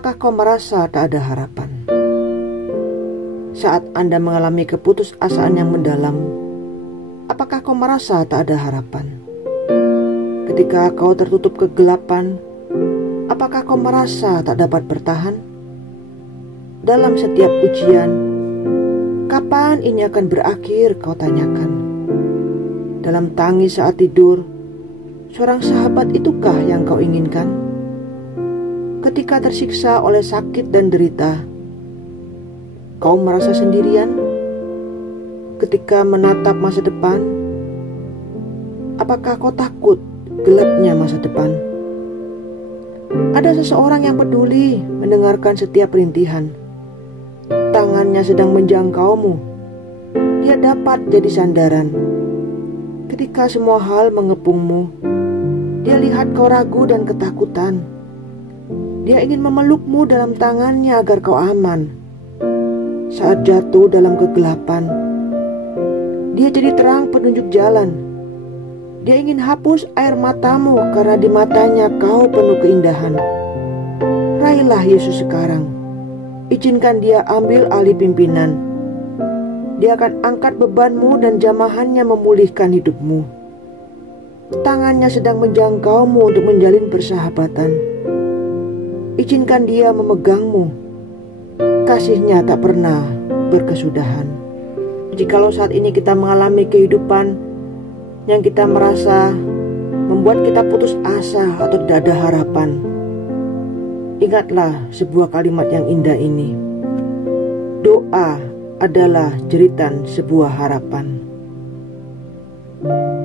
Apakah kau merasa tak ada harapan? Saat Anda mengalami keputusasaan yang mendalam, apakah kau merasa tak ada harapan? Ketika kau tertutup kegelapan, apakah kau merasa tak dapat bertahan? Dalam setiap ujian, kapan ini akan berakhir, kau tanyakan. Dalam tangis saat tidur, seorang sahabat itukah yang kau inginkan? Ketika tersiksa oleh sakit dan derita, kau merasa sendirian? Ketika menatap masa depan, apakah kau takut gelapnya masa depan? Ada seseorang yang peduli mendengarkan setiap rintihan. Tangannya sedang menjangkaumu. Dia dapat jadi sandaran. Ketika semua hal mengepungmu, dia lihat kau ragu dan ketakutan. Dia ingin memelukmu dalam tangannya agar kau aman. Saat jatuh dalam kegelapan, dia jadi terang penunjuk jalan. Dia ingin hapus air matamu karena di matanya kau penuh keindahan. Raihlah Yesus sekarang. Izinkan dia ambil alih pimpinan. Dia akan angkat bebanmu dan jamahannya memulihkan hidupmu. Tangannya sedang menjangkaumu untuk menjalin persahabatan. Izinkan dia memegangmu. Kasihnya tak pernah berkesudahan. Jikalau saat ini kita mengalami kehidupan yang kita merasa membuat kita putus asa atau tidak ada harapan, ingatlah sebuah kalimat yang indah ini. Doa adalah jeritan sebuah harapan.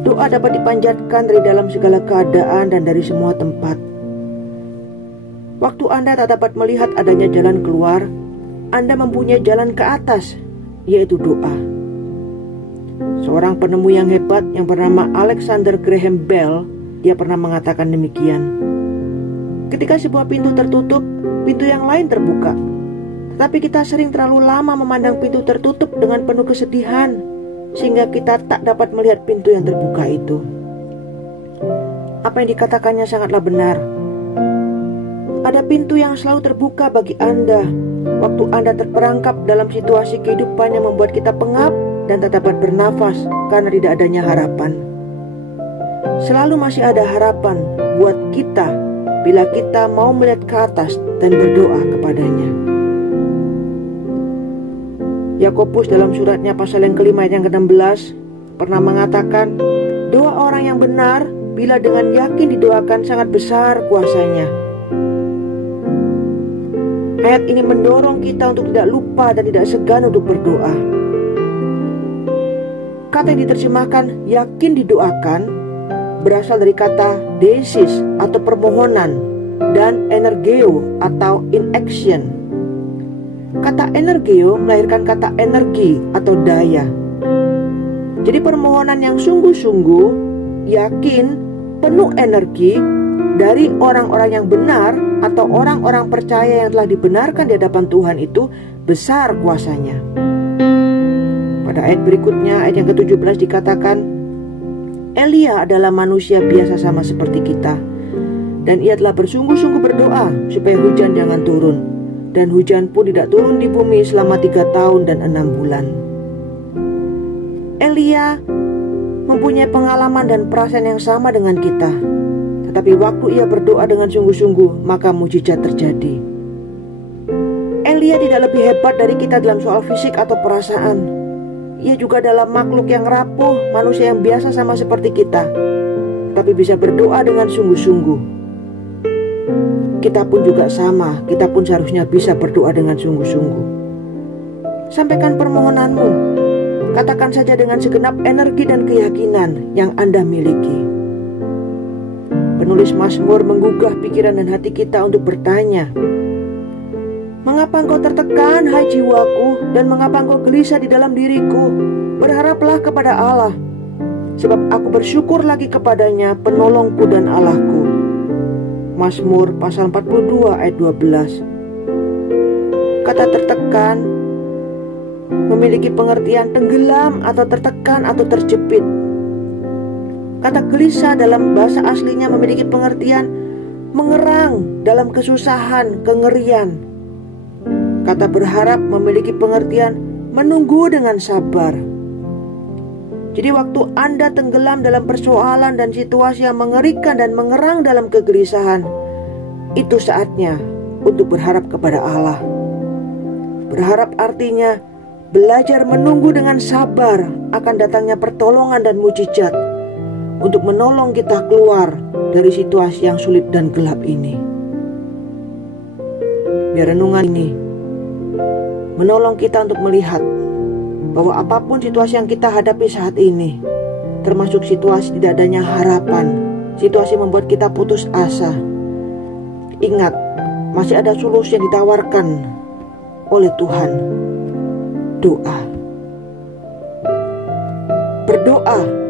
Doa dapat dipanjatkan dari dalam segala keadaan dan dari semua tempat. Waktu Anda tak dapat melihat adanya jalan keluar, Anda mempunyai jalan ke atas, yaitu doa. Seorang penemu yang hebat yang bernama Alexander Graham Bell, dia pernah mengatakan demikian. Ketika sebuah pintu tertutup, pintu yang lain terbuka. Tetapi kita sering terlalu lama memandang pintu tertutup dengan penuh kesedihan, sehingga kita tak dapat melihat pintu yang terbuka itu. Apa yang dikatakannya sangatlah benar. Ada pintu yang selalu terbuka bagi Anda waktu Anda terperangkap dalam situasi kehidupan yang membuat kita pengap dan tak dapat bernafas karena tidak adanya harapan. Selalu masih ada harapan buat kita bila kita mau melihat ke atas dan berdoa kepadanya. Yakobus dalam suratnya pasal yang kelima ayat yang ke-16 pernah mengatakan, doa orang yang benar bila dengan yakin didoakan sangat besar kuasanya. Ayat ini mendorong kita untuk tidak lupa dan tidak segan untuk berdoa. Kata yang diterjemahkan yakin didoakan berasal dari kata desis atau permohonan dan energeo atau in action. Kata energeo melahirkan kata energi atau daya. Jadi permohonan yang sungguh-sungguh, yakin, penuh energi dari orang-orang yang benar atau orang-orang percaya yang telah dibenarkan di hadapan Tuhan itu besar kuasanya. Pada ayat berikutnya, ayat yang ke-17 dikatakan, Elia adalah manusia biasa sama seperti kita, dan ia telah bersungguh-sungguh berdoa supaya hujan jangan turun, dan hujan pun tidak turun di bumi selama 3 tahun dan 6 bulan. Elia mempunyai pengalaman dan perasaan yang sama dengan kita, tetapi waktu ia berdoa dengan sungguh-sungguh, maka mujizat terjadi. Elia tidak lebih hebat dari kita dalam soal fisik atau perasaan. Ia juga adalah makhluk yang rapuh, manusia yang biasa sama seperti kita, tapi bisa berdoa dengan sungguh-sungguh. Kita pun juga sama, kita pun seharusnya bisa berdoa dengan sungguh-sungguh. Sampaikan permohonanmu, katakan saja dengan segenap energi dan keyakinan yang Anda miliki. Penulis Mazmur menggugah pikiran dan hati kita untuk bertanya, mengapa engkau tertekan, hai jiwaku, dan mengapa engkau gelisah di dalam diriku? Berharaplah kepada Allah, sebab aku bersyukur lagi kepadanya, penolongku dan Allahku. Mazmur pasal 42 ayat 12. Kata tertekan memiliki pengertian tenggelam atau tertekan atau terjepit. Kata gelisah dalam bahasa aslinya memiliki pengertian mengerang dalam kesusahan, kengerian. Kata berharap memiliki pengertian menunggu dengan sabar. Jadi waktu Anda tenggelam dalam persoalan dan situasi yang mengerikan dan mengerang dalam kegelisahan, itu saatnya untuk berharap kepada Allah. Berharap artinya belajar menunggu dengan sabar akan datangnya pertolongan dan mujizat untuk menolong kita keluar dari situasi yang sulit dan gelap ini. Biar renungan ini menolong kita untuk melihat bahwa apapun situasi yang kita hadapi saat ini, termasuk situasi tidak adanya harapan, situasi membuat kita putus asa, ingat, masih ada solusi yang ditawarkan oleh Tuhan. Doa. Berdoa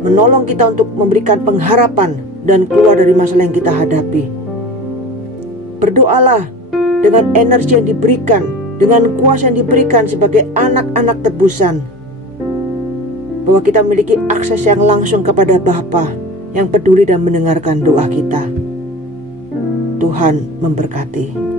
menolong kita untuk memberikan pengharapan dan keluar dari masalah yang kita hadapi. Berdoalah dengan energi yang diberikan, dengan kuasa yang diberikan sebagai anak-anak tebusan, bahwa kita memiliki akses yang langsung kepada Bapa yang peduli dan mendengarkan doa kita. Tuhan memberkati.